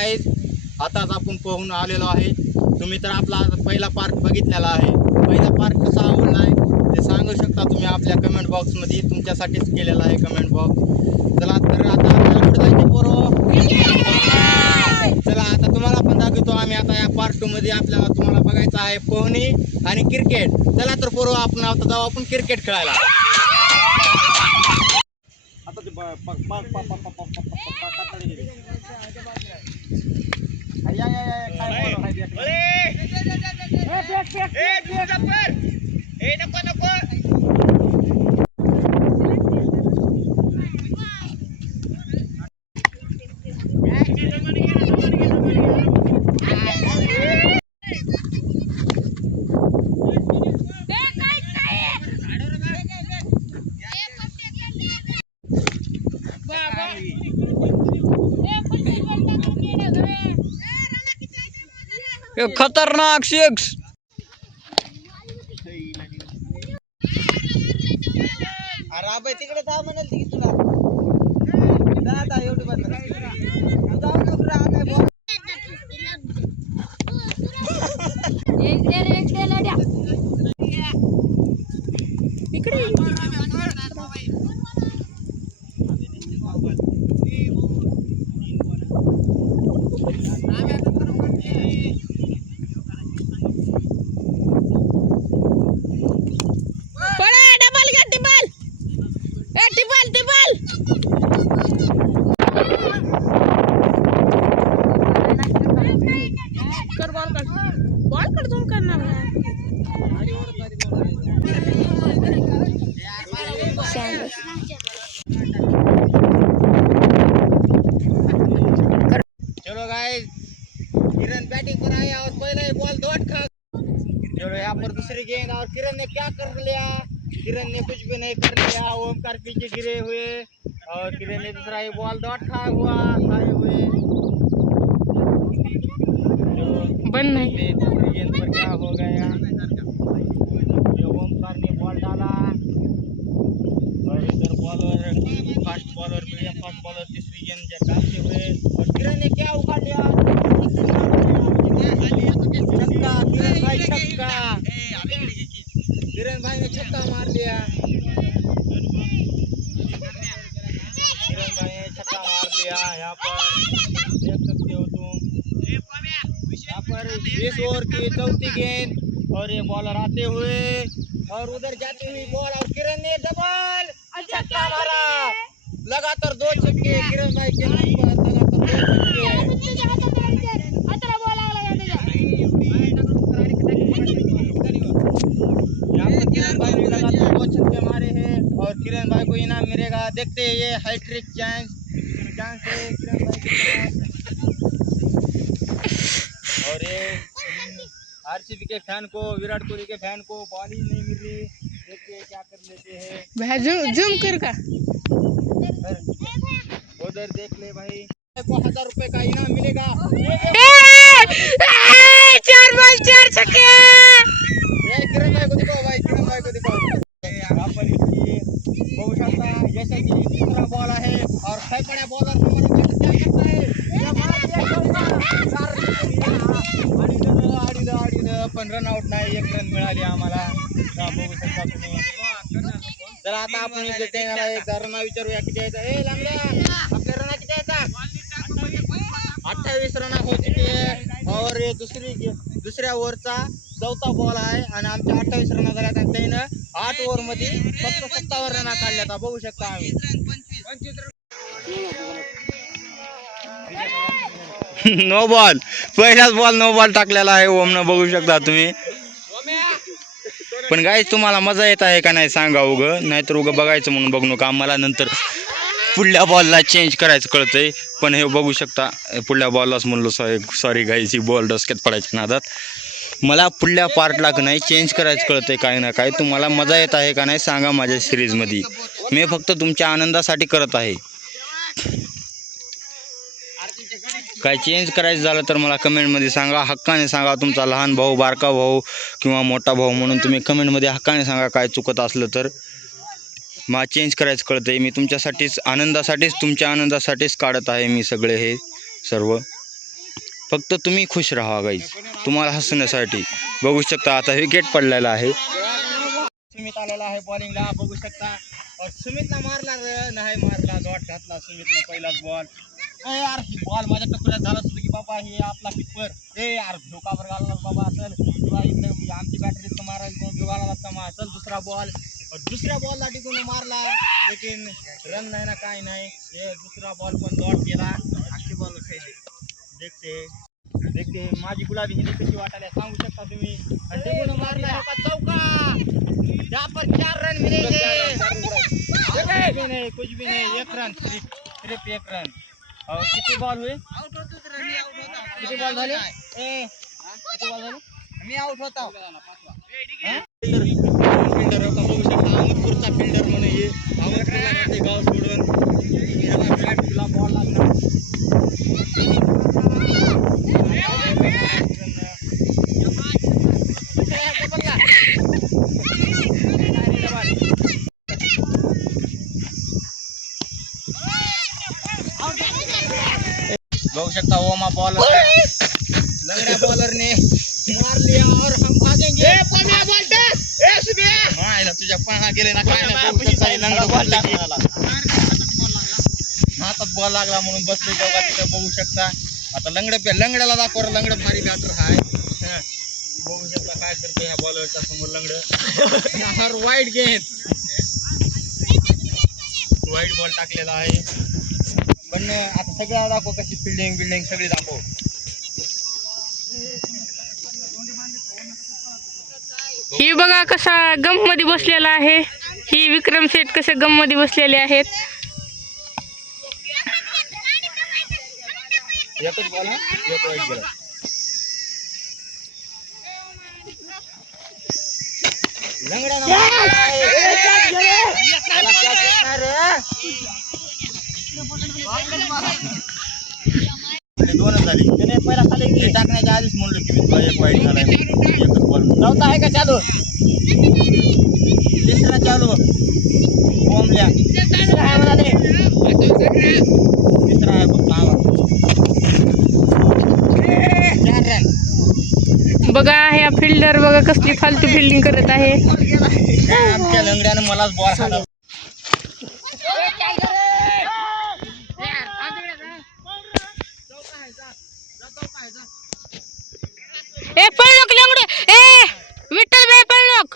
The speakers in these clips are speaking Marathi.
काय आताच आपण पोहून आलेलो आहे। तुम्ही तर आपला पहिला पार्ट बघितलेला आहे। पहिला पार्ट कसा आवडला आहे ते सांगू शकता तुम्ही आपल्या कमेंट बॉक्समध्ये, तुमच्यासाठीच केलेला आहे कमेंट बॉक्स। चला तर आता आपल्याला कुठे जायचे पोरं? चला आता तुम्हाला पण दाखवतो आम्ही आता या पार्ट 2 मध्ये। आपल्याला तुम्हाला बघायचं आहे पोहणे आणि क्रिकेट। चला तर पोरं आपण आता जाऊ आपण क्रिकेट खेळायला। आता ते खतरनाक सिक्स। अरे आबाई तिकडे जा म्हणाल ती तुला। जा एवढी बंद चलो गाइस, किरण बैटिंग पर आया और पहले बॉल डॉट खा। चलो यहाँ पर दूसरी गेंद और किरण ने क्या कर लिया? किरण ने कुछ भी नहीं कर लिया। ओमकार पीछे गिरे हुए और किरण ने दूसरा ये बॉल डॉट खाए हुए। बन नहीं दूसरी गेंद पर क्या हो गया? ओमकार ने बॉल डाला और इधर bowler fast bowler medium fast bowler तीसरी गेंद काटते हुए और किरण ने क्या उखाड़ लिया? छक्का। किरण भाई छक्का। किरण भाई ने छक्का मार लिया। किरण भाई ने छक्का मार लिया। यहाँ पर देख सकते हो तुम, यहाँ पर 20 ओवर की चौथी गेंद और ये बॉलर आते हुए और उधर जाती हुई बॉल और किरण ने डबल छक्का मारा। लगातार 2 छक्के किरण भाई के नाम पर, लगातार 2 छक्के। यहाँ पर किरण भाई ने लगातार 2 छक्के मारे हैं और किरण भाई को इनाम मिलेगा। देखते हैं ये हैट्रिक चांस है किरण भाई के पास। और ये आरसीबी के फैन को, विराट कोहली के फैन को बॉल ही नहीं मिल रही। देखते हैं क्या कर लेते हैं। जूम कर का उधर देख ले भाई, को 1000 रुपए का इनाम मिलेगा। 4 बॉल 4 छक्के। किरण भाई को दिखाओ भाई, किरण भाई को दिखाओ। यहाँ पर बघू शकता यशाची तिसरा बॉल आहे और खेळपड्या बॉलर नंबर 1 क्या करता है? पण रन आउट नाही, 1 रन मिळाली आम्हाला। बघू शकता तुम्ही। चला आता आपण त्याला एकदा रन विचारूया किती आहेत। ए लांबड्या, आपल्या रन किती आहेत? 28 रन हो चुकी है और ये दुसऱ्या ओव्हरचा चौथा बॉल आहे आणि आमच्या 28 रन झाल्यात आणि त्यानं 8 ओव्हर मध्ये फक्त 57 रन काढल्यात। बघू शकता आम्ही। नो बॉल, पहिलाच बॉल नो बॉल टाकलेला आहे ओमनं, बघू शकता तुम्ही। पण गाईस तुम्हाला मजा येत आहे का नाही सांगा उगं, नाहीतर उगं बघायचं म्हणून बघू नका। आम्हाला नंतर पुढल्या बॉलला चेंज करायचं कळतंय, पण हे बघू शकता पुढल्या बॉललाच म्हणलो सॉरी गाईस, ही बॉल डोसक्यात पडायच्या नादात। मला पुढल्या पार्टला का नाही चेंज करायचं कळतंय काय ना काय। तुम्हाला मजा येत आहे का नाही सांगा माझ्या सिरीजमध्ये। मी फक्त तुमच्या आनंदासाठी करत आहे। काय चेंज करायचं झालं तर मला कमेंटमध्ये सांगा, हक्काने सांगा। तुमचा लहान भाऊ, बारका भाऊ किंवा मोठा भाऊ म्हणून तुम्ही कमेंटमध्ये हक्काने सांगा काय चुकत असलं तर। मला चेंज करायचं कळतंय। मी तुमच्यासाठीच, आनंदासाठीच, तुमच्या आनंदासाठीच काढत आहे मी सगळे हे सर्व। फक्त तुम्ही खुश राहा गाईज, तुम्हाला हसण्यासाठी. बघू शकता आता विकेट पडलेला आहे. सुमित आलेला आहे बॉलिंगला, बघू शकता. सुमितला मारला नाही, मारला डॉट घातला सुमितनं पहिलाच बॉल. यार ही बॉल माझ्या टकुऱ्यात झाला होतं की बाबा हे आपला किपर. यार धोकावर घालला बाबा, चल किंवा इकडे आमची बॅटरी मारायला घेऊ घालायला असता. चल दुसरा बॉल, दुसऱ्या बॉलला टिकून मारला, लेकिन रन नाही ना काय नाही. हे दुसरा बॉल पण डॉट केला. आखी बॉल देखते देखते माझी गुलाबी हिंदी कशी वाटायला सांगू शकता तुम्ही. आणि टिकून मारला चौका. यहाँ पर 4 रन मिलेंगे. कुछ भी नहीं 1 रन, सिर्फ 1 रन. और किती बॉल हुए? किती बॉल झाले? किती बॉल झाले? मी आउट होता. फिल्डर होता, बघू शकता. अहमदपूरचा फिल्डर म्हणून हे अहमदपूरला गाव सोडून याला बॅटला बॉल लागला. बघू शकता ओमा बॉलर, लंगड़ा बॉलर ने मार लिया और हम भागेंगे. तुझ्या पाहा गेले ना काय हातात बॉल लागला म्हणून बसले तेव्हा तिथं बघू शकता. आता लंगड्याला दाखव, लंगड भारी बॅटर आहे. बघू शकता काय करतो ह्या बॉलरच्या समोर लंगड. वाईट गेम, वाईट बॉल टाकलेला आहे. पण आता सगळं दाखव, कशी फिल्डिंग सगळी दाखव. ही बघा कसा गम मध्ये बसलेला आहे. ही विक्रम शेठ कसे गम मध्ये बसलेले आहेत. एकच बॉल हा, एक वाईट गेला. लंगडा दोनच झाली. त्याने पहिला खाली टाकण्याच्या आधीच म्हणलो की मी तुला एक वाईट झालाय. एकच बॉल नव्हता आहे का चालू? तिसरा चालू बोंबल्या. तिसरा आहे म्हणाले, तिसरा आहे फक्त आवाज. 4 रन. बघा ह्या फिल्डर बघा कसली फालतू फिल्डिंग करत आहे. आमच्या लंगड्यानं मलाच बॉल हाणला. ए पळलोक लंगडे, ए विठ्ठल बे पळलोक.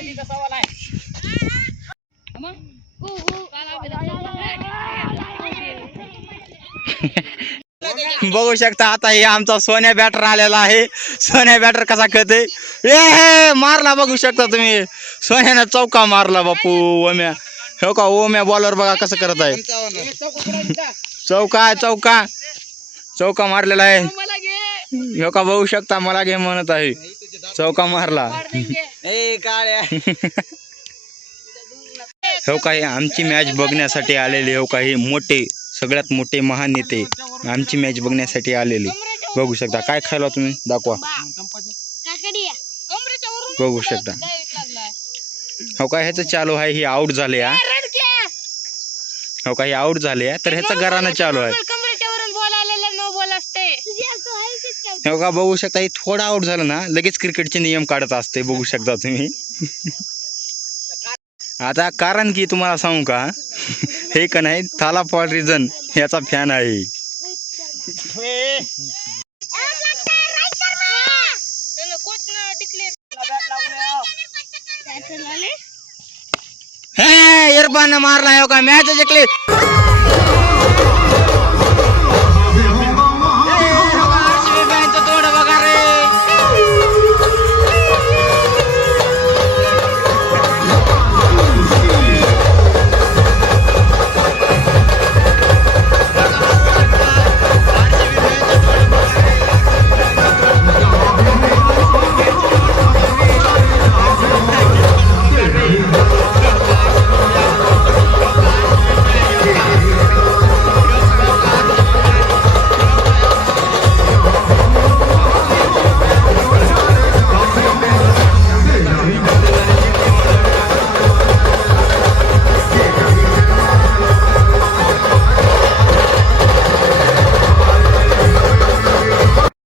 इथे सवाल आहे. बघू शकता आता हे आमचा सोन्या बॅटर आलेला आहे. सोन्या बॅटर कसा खेळते, ए मारला. बघू शकता तुम्ही, सोन्यानं चौका मारला बापू. ओम्या हो का, ओम्या बॉलर बघा कसं करत आहे. चौका चौका चौका मारलेला आहे. हो का, बघू शकता मला घे म्हणत आहे. चौका मारला. हो का, हे आमची मॅच बघण्यासाठी आलेले. हो का, हे मोठे सगळ्यात मोठे महान नेते आमची मॅच बघण्यासाठी आलेले. बघू शकता काय खायला तुम्ही दाखवा. बघू शकता हो का, ह्याचं चालू आहे. ही आउट झाले. हो का, हे आउट झाले तर ह्याचं घरानं चालू आहे. हो का, बघू शकता हे थोडं आउट झालं ना लगेच क्रिकेटचे नियम काढत असते. बघू शकता तुम्ही. आता कारण की तुम्हाला सांगू का, हे का नाही थाला फॉर रिझन याचा फॅन आहे. इरफान मारला. हो का, मॅच जिंकली.